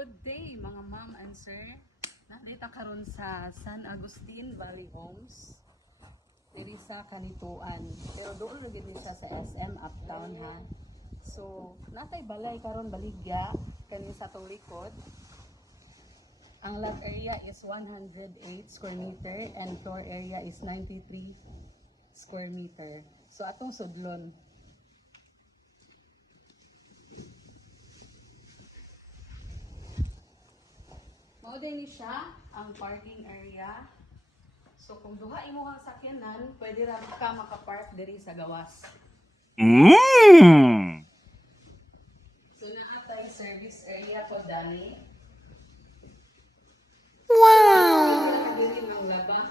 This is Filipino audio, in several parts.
Good day mga ma'am and sir. Nandito karon sa San Agustin Valley Homes. Diri sa Kanituan. Pero doon lagi din sa SM Uptown ha. So, natay balay karon baligya kani sa tong likod. Ang lot area is 108 square meter and floor area is 93 square meter. So atong sudlon. Mao din siya ang parking area. So kung duha imo kang sakyanan, pwede ra ka maka-park diri sa gawas. So naatay service area ko dani. Wow! Diri mang laba.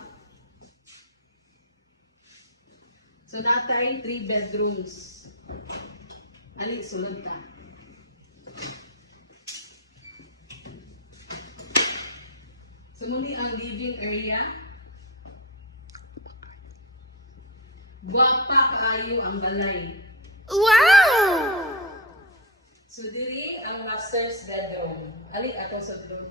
So naatay 3 bedrooms. Ali sulod ta. So muli ang living area. Guwapa kaayo ang balay. Wow! So diri ang master's bedroom. Ali atong sudlon.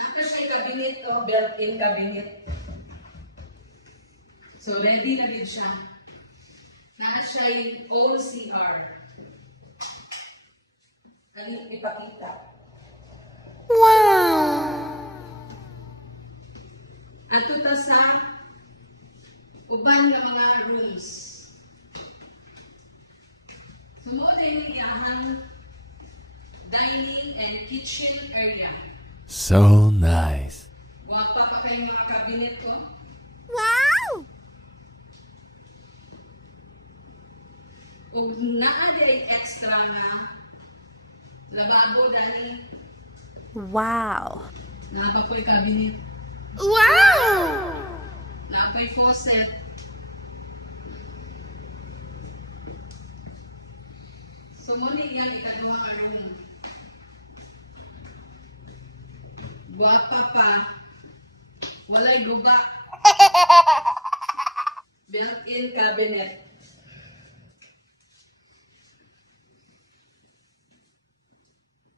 Napa siya cabinet o built-in cabinet. So ready na din siya. Na siya'y old CR. Kani ipakita. Wow! Ato ta sa uban nga mga rooms. Sumod yung iyahang dining and kitchen area. So nice. Wapa pa kayong mga cabinet ko. Wow! Ug naa di ay extra nga lababo dani. Wow! Naa pa ko'y cabinet. Wow! Naa pa'y faucet. Sumuni yan ikaduha ka room. Guwapa pa. Walay guba. Built-in cabinet.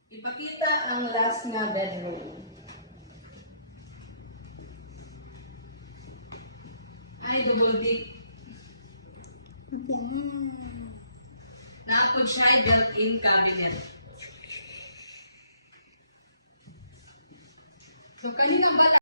Ipakita ang last nga bedroom. Ay, double deck. Naapod siya ay built-in cabinet.